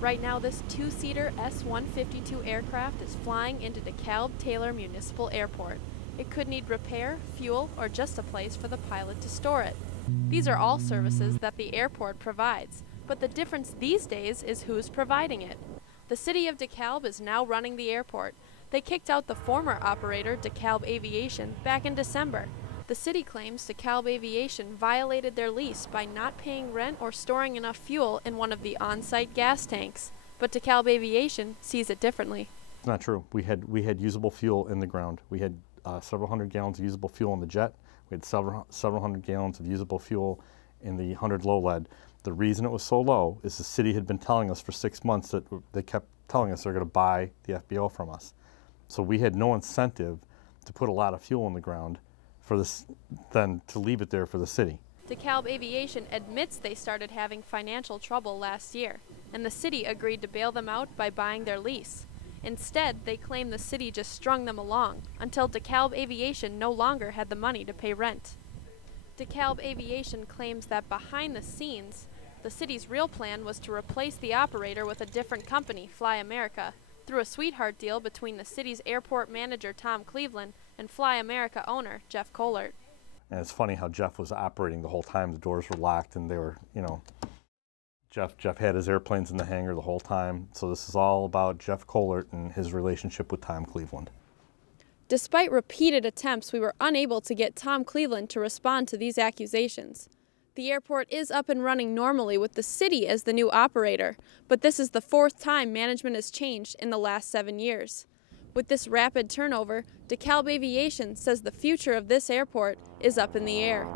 Right now, this two-seater S-152 aircraft is flying into DeKalb Taylor Municipal Airport. It could need repair, fuel, or just a place for the pilot to store it. These are all services that the airport provides, but the difference these days is who's providing it. The city of DeKalb is now running the airport. They kicked out the former operator, DeKalb Aviation, back in December. The city claims DeKalb Aviation violated their lease by not paying rent or storing enough fuel in one of the on-site gas tanks. But DeKalb Aviation sees it differently. It's not true. We had usable fuel in the ground. We had several hundred gallons of usable fuel in the jet. We had several hundred gallons of usable fuel in the 100 low lead. The reason it was so low is the city had been telling us for 6 months that they kept telling us they're going to buy the FBO from us. So we had no incentive to put a lot of fuel in the ground for this, than to leave it there for the city. DeKalb Aviation admits they started having financial trouble last year, and the city agreed to bail them out by buying their lease. Instead, they claim the city just strung them along until DeKalb Aviation no longer had the money to pay rent. DeKalb Aviation claims that behind the scenes, the city's real plan was to replace the operator with a different company, Fly America, through a sweetheart deal between the city's airport manager Tom Cleveland and Fly America owner Jeff Kohlert. And it's funny how Jeff was operating the whole time. The doors were locked and they were, Jeff had his airplanes in the hangar the whole time. So this is all about Jeff Kohlert and his relationship with Tom Cleveland. Despite repeated attempts, we were unable to get Tom Cleveland to respond to these accusations. The airport is up and running normally with the city as the new operator, but this is the fourth time management has changed in the last 7 years. With this rapid turnover, DeKalb Aviation says the future of this airport is up in the air.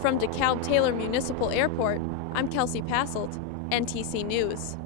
From DeKalb Taylor Municipal Airport, I'm Kelsey Passelt, NTC News.